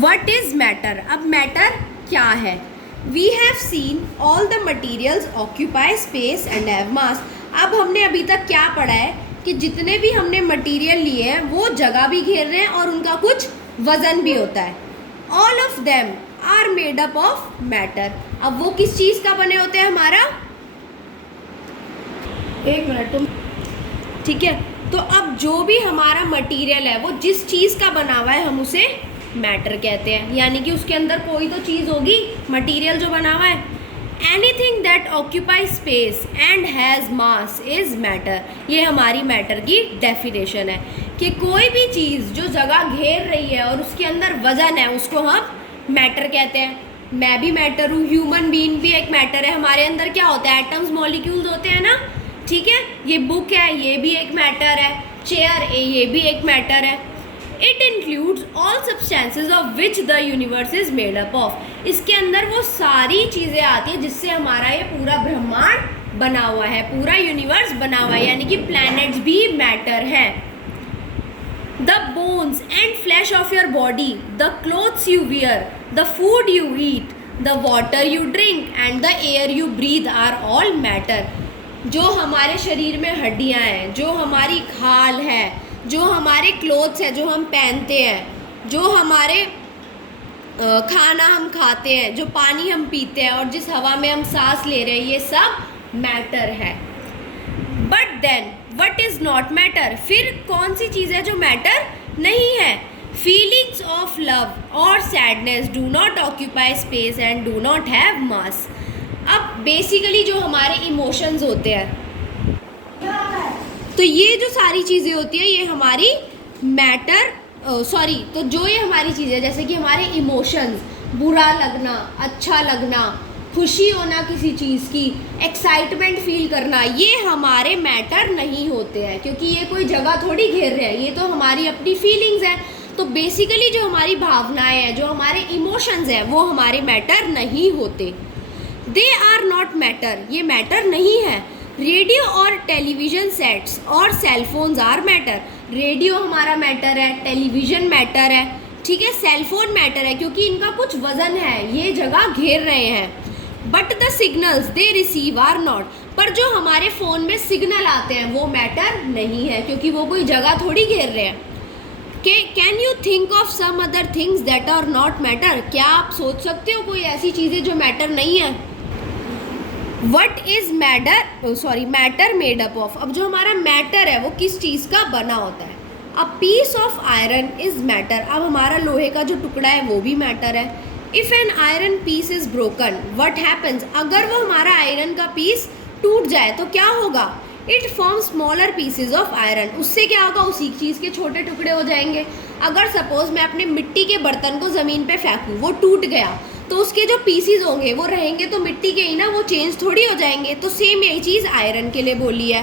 What is matter? अब matter क्या है? We have seen all the materials occupy space and have mass. अब हमने अभी तक क्या पढ़ा है कि जितने भी हमने मटेरियल लिए हैं वो जगह भी घेर रहे हैं और उनका कुछ वजन भी होता है. All of them are made up of matter. अब वो किस चीज़ का बने होते हैं हमारा? एक मिनट तुम. ठीक है, तो अब जो भी हमारा मटेरियल है वो जिस चीज़ का बना हुआ है हम उसे मैटर कहते हैं. यानी कि उसके अंदर कोई तो चीज़ होगी, मटेरियल जो बना हुआ है. Anything that occupy space and has mass is matter. ये हमारी मैटर की डेफिनेशन है कि कोई भी चीज़ जो जगह घेर रही है और उसके अंदर वजन है उसको हम मैटर कहते हैं. मैं भी मैटर हूँ, ह्यूमन बीइंग भी एक मैटर है. हमारे अंदर क्या होता है? एटम्स, मॉलिक्यूल्स होते हैं ना. ठीक है, ये बुक है, ये भी एक मैटर है. चेयर है, ये भी एक मैटर है. It includes all substances of which the universe is made up of. इसके अंदर वो सारी चीज़ें आती हैं जिससे हमारा ये पूरा ब्रह्मांड बना हुआ है, पूरा यूनिवर्स बना हुआ है. यानी कि प्लैनेट्स भी मैटर हैं. The bones and flesh of your body, the clothes you wear, the food you eat, the water you drink and the air you breathe are all matter. जो हमारे शरीर में हड्डियां हैं, जो हमारी खाल है, जो हमारे क्लोथ्स है जो हम पहनते हैं, जो हमारे खाना हम खाते हैं, जो पानी हम पीते हैं और जिस हवा में हम सांस ले रहे हैं, ये सब मैटर है. But then what is not matter? फिर कौन सी चीज़ है जो मैटर नहीं है? फीलिंग्स ऑफ लव और sadness do not occupy space and do not have mass. अब बेसिकली जो हमारे इमोशंस होते हैं, तो ये जो सारी चीज़ें होती हैं ये हमारी मैटर तो जो ये हमारी चीज़ें जैसे कि हमारे इमोशंस, बुरा लगना, अच्छा लगना, खुशी होना किसी चीज़ की, एक्साइटमेंट फील करना, ये हमारे मैटर नहीं होते हैं क्योंकि ये कोई जगह थोड़ी घेर रहे हैं. ये तो हमारी अपनी फीलिंग्स हैं. तो बेसिकली जो हमारी भावनाएं हैं, जो हमारे इमोशंस हैं, वो हमारे मैटर नहीं होते. They are not matter. ये मैटर नहीं है. रेडियो और टेलीविज़न सेट्स और सेलफोन्स आर मैटर. रेडियो हमारा मैटर है, टेलीविज़न मैटर है. ठीक है, सेलफोन मैटर है क्योंकि इनका कुछ वज़न है, ये जगह घेर रहे हैं. But the signals they receive are not. पर जो हमारे फ़ोन में सिग्नल आते हैं वो मैटर नहीं है क्योंकि वो कोई जगह थोड़ी घेर रहे हैं. Can you think of some other things that are not matter? क्या आप सोच सकते हो कोई ऐसी चीज़ें जो मैटर नहीं है? What is matter made up of. अब जो हमारा मैटर है वो किस चीज़ का बना होता है? A piece of iron is matter. अब हमारा लोहे का जो टुकड़ा है वो भी मैटर है. If an iron piece is broken what happens. अगर वो हमारा आयरन का पीस टूट जाए तो क्या होगा? It form smaller pieces of iron. उससे क्या होगा? उसी चीज़ के छोटे टुकड़े हो जाएंगे. अगर सपोज मैं अपने मिट्टी के बर्तन को ज़मीन पे फेंकूँ, वो टूट गया, तो उसके जो पीसीज होंगे वो रहेंगे तो मिट्टी के ही ना, वो चेंज थोड़ी हो जाएंगे. तो सेम यही चीज़ आयरन के लिए बोली है.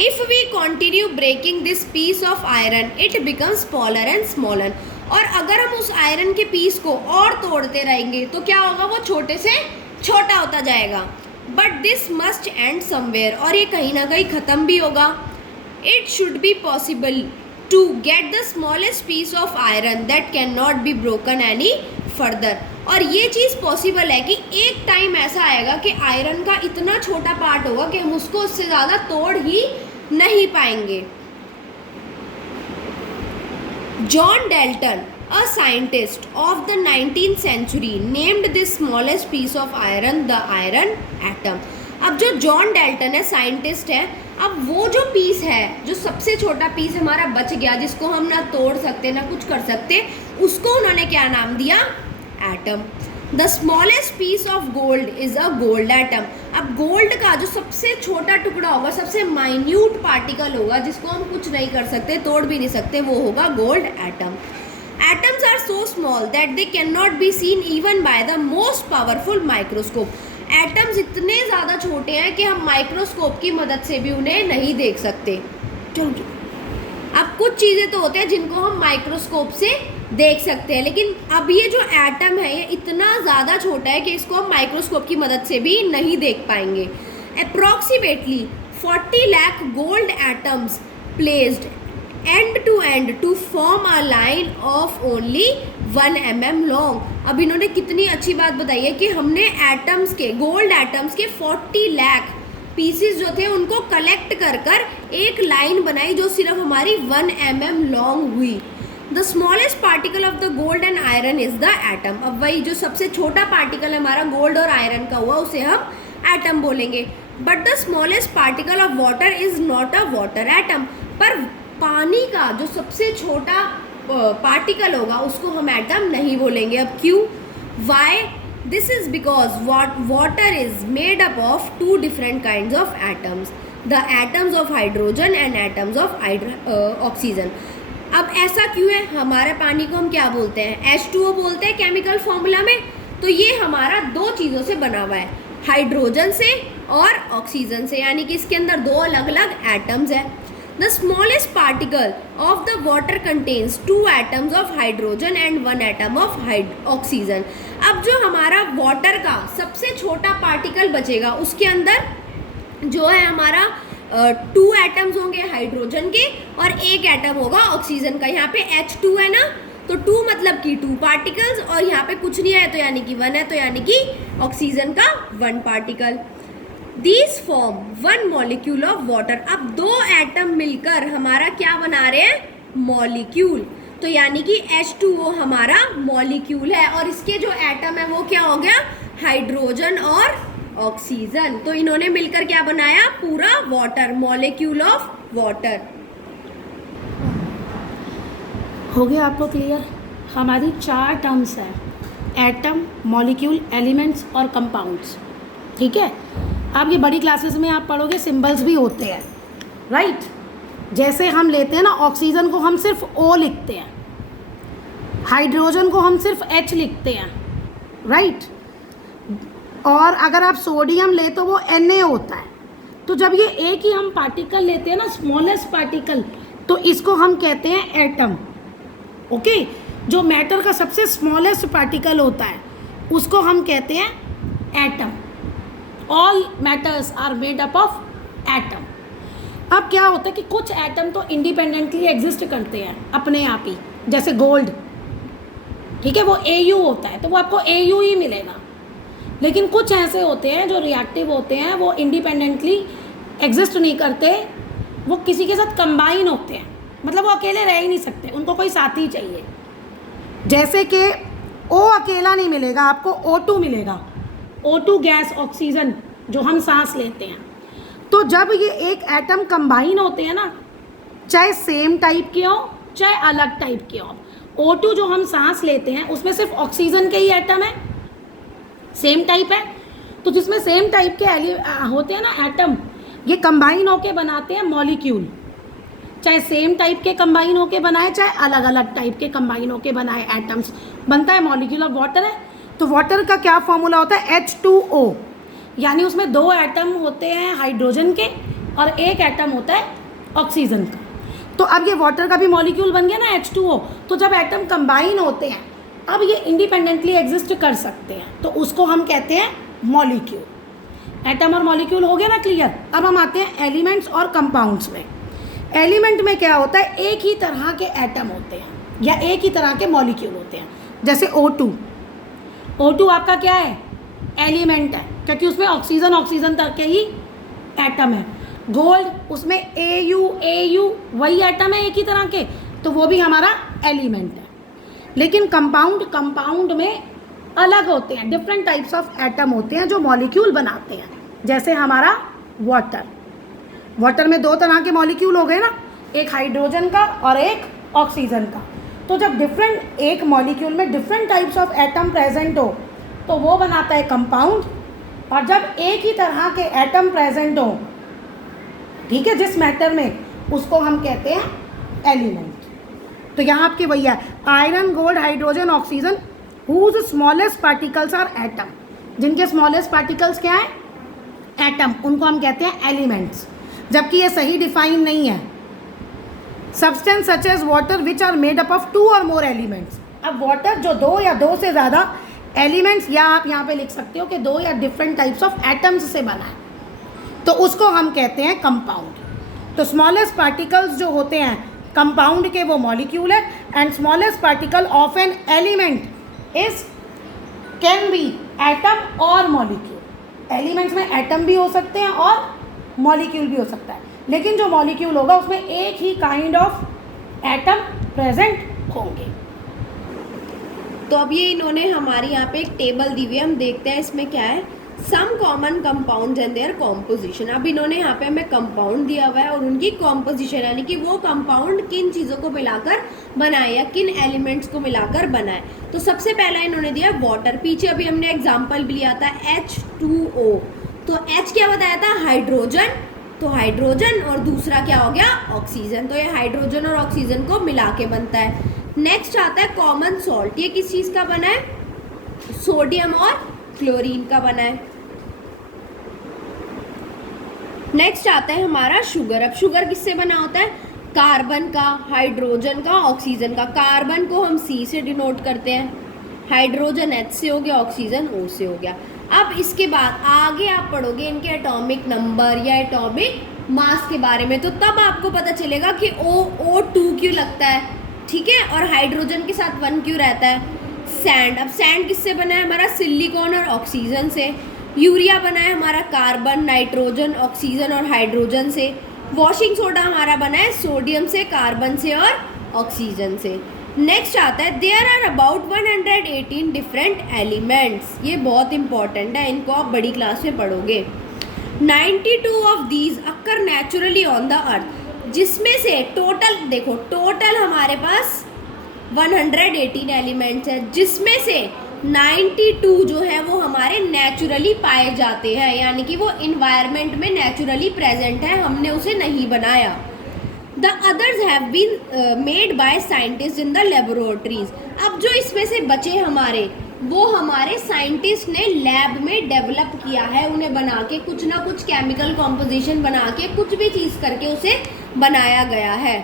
If we continue breaking this piece of iron it becomes smaller and smaller. और अगर हम उस आयरन के पीस को और तोड़ते रहेंगे तो क्या होगा? वो छोटे से छोटा होता जाएगा. But this must end somewhere. और ये कहीं ना कहीं ख़त्म भी होगा. It should be possible to get the smallest piece of iron that can not be broken any further. और ये चीज़ पॉसिबल है कि एक टाइम ऐसा आएगा कि आयरन का इतना छोटा पार्ट होगा कि हम उसको उससे ज़्यादा तोड़ ही नहीं पाएंगे. John Dalton, a scientist of the 19th century, named this smallest piece of iron the iron atom. अब जो जॉन डेल्टन है, साइंटिस्ट है, अब वो जो पीस है, जो सबसे छोटा पीस हमारा बच गया, जिसको हम ना तोड़ सकते ना कुछ कर सकते, उसको उन्होंने क्या नाम दिया? Atom. The smallest piece of gold is a gold atom. अब गोल्ड का जो सबसे छोटा टुकड़ा होगा, सबसे माइन्यूट पार्टिकल होगा, जिसको हम कुछ नहीं कर सकते, तोड़ भी नहीं सकते, वो होगा gold atom. Atoms are so small that they can not be seen even by the most powerful microscope. Atoms इतने ज़्यादा छोटे हैं कि हम माइक्रोस्कोप की मदद से भी उन्हें नहीं देख सकते. अब कुछ चीज़ें तो होते हैं जिनको हम माइक्रोस्कोप से देख सकते हैं, लेकिन अब ये जो एटम है ये इतना ज़्यादा छोटा है कि इसको हम माइक्रोस्कोप की मदद से भी नहीं देख पाएंगे. Approximately 40 lakh gold atoms placed end to end to form a line of only 1 mm long. अब इन्होंने कितनी अच्छी बात बताई है कि हमने एटम्स के, गोल्ड एटम्स के 40 लाख पीसीस जो थे उनको कलेक्ट कर कर एक लाइन बनाई जो सिर्फ हमारी 1 mm लॉन्ग हुई। The smallest particle of the gold and iron is the atom. अब वही जो सबसे छोटा पार्टिकल हमारा गोल्ड और आयरन का हुआ उसे हम एटम बोलेंगे। But the smallest particle of water is not a water atom. पर पानी का जो सबसे छोटा पार्टिकल होगा उसको हम एटम नहीं बोलेंगे। अब क्यों? Why? This is because water is made up of 2 different kinds of atoms, the atoms of hydrogen and atoms of oxygen। अब ऐसा क्यों है? हमारे पानी को हम क्या बोलते हैं? H2O बोलते हैं केमिकल फॉर्मूला में। तो ये हमारा 2 चीज़ों से बना हुआ है, हाइड्रोजन से और ऑक्सीजन से, यानी कि इसके अंदर 2 अलग अलग एटम्स है। The smallest particle of the water contains 2 atoms of hydrogen and 1 atom of oxygen. अब जो हमारा वाटर का सबसे छोटा पार्टिकल बचेगा उसके अंदर जो है हमारा 2 atoms होंगे हाइड्रोजन के और 1 atom होगा ऑक्सीजन का। यहाँ पे H2 है ना, तो 2 मतलब कि 2 पार्टिकल्स और यहाँ पे कुछ नहीं है तो यानी कि 1 है, तो यानी कि ऑक्सीजन का 1 particle. These form 1 molecule of water। अब 2 एटम मिलकर हमारा क्या बना रहे हैं? मॉलिक्यूल। तो यानी कि H2O हमारा मॉलिक्यूल है और इसके जो एटम है वो क्या हो गया? हाइड्रोजन और ऑक्सीजन। तो इन्होंने मिलकर क्या बनाया? पूरा वाटर, मॉलिक्यूल ऑफ वाटर। हो गया आपको क्लियर? हमारी 4 टर्म्स हैं, एटम, मॉलिक्यूल, एलिमेंट्स और कंपाउंड्स। ठीक है, अब ये बड़ी क्लासेस में आप पढ़ोगे सिंबल्स भी होते हैं, राइट? जैसे हम लेते हैं ना, ऑक्सीजन को हम सिर्फ O लिखते हैं, हाइड्रोजन को हम सिर्फ H लिखते हैं, राइट? और अगर आप सोडियम ले तो वो Na होता है। तो जब ये एक ही हम पार्टिकल लेते हैं ना, स्मॉलेस्ट पार्टिकल, तो इसको हम कहते हैं एटम। ओके, जो मैटर का सबसे स्मॉलेस्ट पार्टिकल होता है उसको हम कहते हैं atom. All matters are made up of atom. अब क्या होता है कि कुछ एटम तो इंडिपेंडेंटली एग्जिस्ट करते हैं अपने आप ही, जैसे गोल्ड, ठीक है, वो Au होता है तो वो आपको Au ही मिलेगा। लेकिन कुछ ऐसे होते हैं जो रिएक्टिव होते हैं, वो इंडिपेंडेंटली एग्जिस्ट नहीं करते, वो किसी के साथ कंबाइन होते हैं, मतलब वो अकेले रह ही नहीं सकते, उनको कोई साथी चाहिए। जैसे कि O अकेला नहीं मिलेगा, आपको O2 मिलेगा, O2 गैस, ऑक्सीजन जो हम सांस लेते हैं। तो जब ये एक एटम कंबाइन होते हैं ना, चाहे सेम टाइप के हो चाहे अलग टाइप के हो, O2 जो हम सांस लेते हैं उसमें सिर्फ ऑक्सीजन के ही एटम है, सेम टाइप है। तो जिसमें सेम टाइप के होते हैं ना एटम, ये कंबाइन होके बनाते हैं मॉलिक्यूल। चाहे सेम टाइप के कंबाइन होके बनाए चाहे अलग अलग टाइप के कंबाइन होके बनाए एटम्स, बनता है मॉलिक्यूल ऑफ वाटर है। तो वाटर का क्या फॉर्मूला होता है? H2O, यानी उसमें 2 एटम होते हैं हाइड्रोजन के और 1 एटम होता है ऑक्सीजन का। तो अब ये वाटर का भी मॉलिक्यूल बन गया ना H2O। तो जब एटम कंबाइन होते हैं, अब ये इंडिपेंडेंटली एग्जिस्ट कर सकते हैं, तो उसको हम कहते हैं मॉलिक्यूल। एटम और मॉलिक्यूल हो गया ना क्लियर? अब हम आते हैं एलिमेंट्स और कंपाउंड्स में। एलिमेंट में क्या होता है? एक ही तरह के एटम होते हैं या एक ही तरह के मॉलिक्यूल होते हैं। जैसे O2 आपका क्या है? एलिमेंट है, क्योंकि उसमें ऑक्सीजन तक के ही एटम है। गोल्ड, उसमें Au वही एटम है एक ही तरह के, तो वो भी हमारा एलिमेंट है। लेकिन कंपाउंड में अलग होते हैं, डिफरेंट टाइप्स ऑफ एटम होते हैं जो मॉलिक्यूल बनाते हैं। जैसे हमारा वाटर में 2 तरह के मॉलिक्यूल हो गए ना, एक हाइड्रोजन का और एक ऑक्सीजन का। तो जब एक मॉलिक्यूल में different types of atom present हो तो वो बनाता है कंपाउंड। और जब एक ही तरह के एटम प्रेजेंट हो, ठीक है, जिस मैटर में, उसको हम कहते हैं एलिमेंट। तो यहाँ आपके भैया iron, gold, hydrogen, oxygen, whose smallest particles are atom. जिनके स्मॉलेस्ट पार्टिकल्स क्या है? एटम, उनको हम कहते हैं एलिमेंट्स। जबकि ये सही डिफाइन नहीं है। Substance such as water which are made up of 2 और मोर एलिमेंट्स। अब वाटर जो 2 या 2 से ज़्यादा एलिमेंट्स, या आप यहाँ पे लिख सकते हो कि 2 या डिफरेंट टाइप्स ऑफ एटम्स से बना है, तो उसको हम कहते हैं कंपाउंड। तो स्मॉलेस्ट पार्टिकल्स जो होते हैं कंपाउंड के वो मॉलिक्यूल है। And smallest particle of an element is can be atom और मॉलिक्यूल। एलिमेंट्स में एटम भी हो सकते हैं और मॉलिक्यूल भी हो सकता है, लेकिन जो मॉलिक्यूल होगा उसमें एक ही काइंड ऑफ एटम प्रेजेंट होंगे। तो अब ये इन्होंने हमारे यहाँ पे एक टेबल दी हुई है, हम देखते हैं इसमें क्या है। Some common compound and their composition. अब इन्होंने यहाँ पे हमें कंपाउंड दिया हुआ है और उनकी कॉम्पोजिशन, यानी कि वो कंपाउंड किन चीज़ों को मिलाकर बनाए या किन एलिमेंट्स को मिलाकर बनाए। तो सबसे पहला इन्होंने दिया वाटर। पीछे अभी हमने एग्जाम्पल भी लिया था H2O। तो H क्या बताया था? हाइड्रोजन। तो हाइड्रोजन और दूसरा क्या हो गया? ऑक्सीजन। तो ये हाइड्रोजन और ऑक्सीजन को मिला के बनता है। नेक्स्ट आता है कॉमन सॉल्ट। ये किस चीज़ का बना है? सोडियम और क्लोरीन का बना है। नेक्स्ट आता है हमारा शुगर। अब शुगर किससे बना होता है? कार्बन का, हाइड्रोजन का, ऑक्सीजन का। कार्बन को हम C से डिनोट करते हैं, हाइड्रोजन H से हो गया, ऑक्सीजन O से हो गया। अब इसके बाद आगे आप पढ़ोगे इनके एटॉमिक नंबर या एटॉमिक मास के बारे में, तो तब आपको पता चलेगा कि O2 क्यों लगता है, ठीक है, और हाइड्रोजन के साथ 1 क्यों रहता है। सैंड। अब सैंड किससे बना है? हमारा सिलिकॉन और ऑक्सीजन से। यूरिया बना है हमारा कार्बन, नाइट्रोजन, ऑक्सीजन और हाइड्रोजन से। वॉशिंग सोडा हमारा बना है सोडियम से, कार्बन से और ऑक्सीजन से। नेक्स्ट आता है there are about 118 different elements. ये बहुत इंपॉर्टेंट है, इनको आप बड़ी क्लास में पढ़ोगे। 92 of these occur naturally on the earth, जिसमें से टोटल देखो, टोटल हमारे पास 118 एलिमेंट्स है, जिसमें से 92 जो है वो हमारे नेचुरली पाए जाते हैं, यानी कि वो इन्वायरमेंट में नेचुरली प्रेजेंट है, हमने उसे नहीं बनाया। The others have been made by scientist in the laboratories. अब जो इसमें से बचे हमारे, वो हमारे साइंटिस्ट ने लैब में डेवलप किया है, उन्हें बना के कुछ ना कुछ केमिकल कॉम्पोजिशन बना के कुछ भी चीज़ करके उसे बनाया गया है।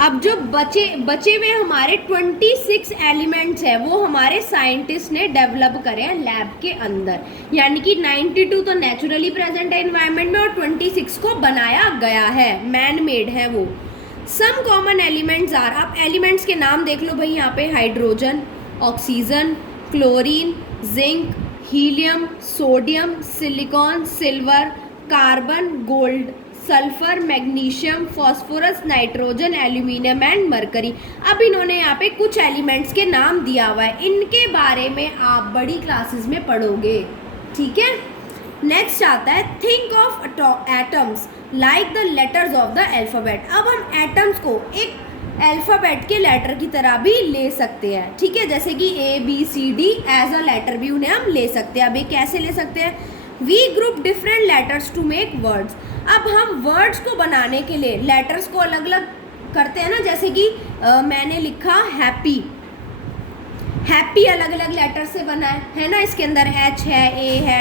अब जो बचे हुए हमारे 26 एलिमेंट्स है वो हमारे साइंटिस्ट ने डेवलप करे हैं लैब के अंदर, यानी कि 92 तो नेचुरली प्रेजेंट है एनवायरनमेंट में और 26 को बनाया गया है, मैन मेड है वो। सम कॉमन एलिमेंट्स आर, आप एलिमेंट्स के नाम देख लो भाई यहाँ पे, hydrogen, oxygen, chlorine, zinc, helium, sodium, silicon, silver, carbon, gold, sulphur, magnesium, phosphorus, nitrogen, aluminium and mercury. अब इन्होंने यहाँ पे कुछ एलिमेंट्स के नाम दिया हुआ है, इनके बारे में आप बड़ी क्लासेस में पढ़ोगे, ठीक है। नेक्स्ट आता है think of atoms like the letters of the alphabet. अब हम एटम्स को एक अल्फ़ाबेट के लेटर की तरह भी ले सकते हैं, ठीक है, जैसे कि ABCD एज अ लेटर भी उन्हें हम ले सकते हैं। अब ये कैसे ले सकते हैं? We group different letters to make words. अब हम वर्ड्स को बनाने के लिए लेटर्स को अलग अलग करते हैं ना, जैसे कि मैंने लिखा हैप्पी, हैप्पी अलग अलग लेटर से बना है ना, इसके अंदर H है, A है,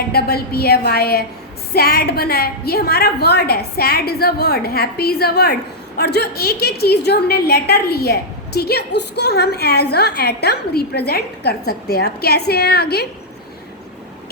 P है, Y है। सैड बना है, ये हमारा वर्ड है, sad is a word, happy is a word. और जो एक एक चीज़ जो हमने लेटर ली है, ठीक है, उसको हम एज अ एटम रिप्रेजेंट कर सकते हैं। अब कैसे हैं आगे?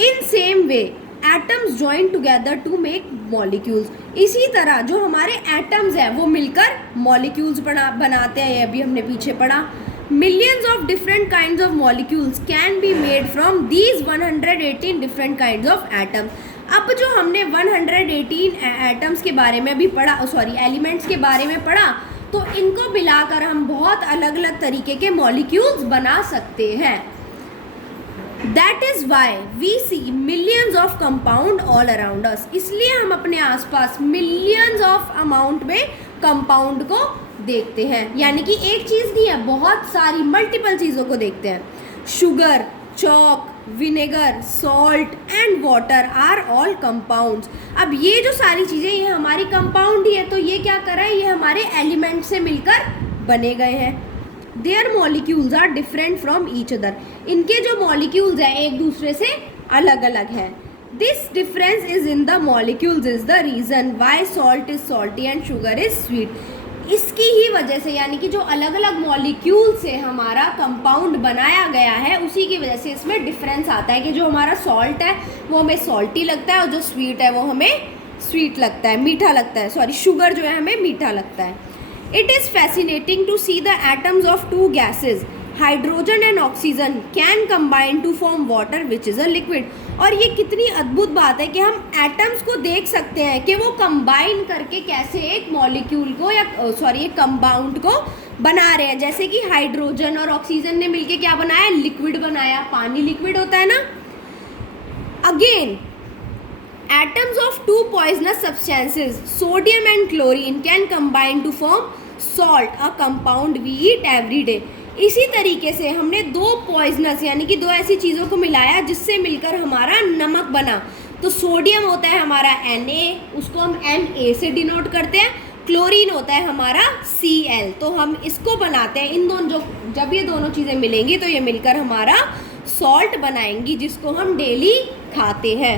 In same way atoms join together to make molecules. इसी तरह जो हमारे एटम्स हैं वो मिलकर मॉलिक्यूल्स बनाते हैं, ये अभी हमने पीछे पढ़ा। Millions of different kinds of molecules can be made from these 118 different kinds of atoms. अब जो हमने 118 एटम्स के बारे में अभी पढ़ा, एलिमेंट्स के बारे में पढ़ा, तो इनको मिलाकर हम बहुत अलग अलग तरीके के मॉलिक्यूल्स बना सकते हैं। That is why we see millions of compound all around us। इसलिए हम अपने आसपास मिलियंस ऑफ अमाउंट में कंपाउंड को देखते हैं, यानी कि एक चीज़ नहीं है, बहुत सारी मल्टीपल चीज़ों को देखते हैं। Sugar, chalk, vinegar, salt and water are all compounds. अब ये जो सारी चीज़ें ये हमारी कंपाउंड ही है, तो ये क्या कर रहा है, ये हमारे एलिमेंट से मिलकर बने गए हैं। Their molecules are different from each other. इनके जो मॉलिक्यूल्स हैं एक दूसरे से अलग अलग है। This difference is in the molecules is the reason why salt is salty and sugar is sweet. इसकी ही वजह से, यानी कि जो अलग अलग मॉलिक्यूल से हमारा कंपाउंड बनाया गया है, उसी की वजह से इसमें डिफरेंस आता है कि जो हमारा सॉल्ट है वो हमें सॉल्टी लगता है और जो स्वीट है वो हमें स्वीट लगता है, मीठा लगता है, शुगर जो है हमें मीठा लगता है। It is fascinating to see the atoms of two gases, hydrogen and oxygen, can combine to form water which is a liquid. और ये कितनी अद्भुत बात है कि हम एटम्स को देख सकते हैं कि वो कंबाइन करके कैसे एक मॉलिक्यूल को या एक कंपाउंड को बना रहे हैं. जैसे कि हाइड्रोजन और ऑक्सीजन ने मिलके क्या बनाया, लिक्विड बनाया. पानी लिक्विड होता है ना. Again, atoms of two poisonous substances, sodium and chlorine, can combine to form salt, a compound we eat every day. इसी तरीके से हमने दो पॉइजनस यानी कि दो ऐसी चीज़ों को मिलाया जिससे मिलकर हमारा नमक बना. तो सोडियम होता है हमारा Na, उसको हम Na से डिनोट करते हैं. क्लोरीन होता है हमारा Cl. तो हम इसको बनाते हैं. इन दोनों जब ये दोनों चीज़ें मिलेंगी तो ये मिलकर हमारा सॉल्ट बनाएंगी जिसको हम डेली खाते हैं.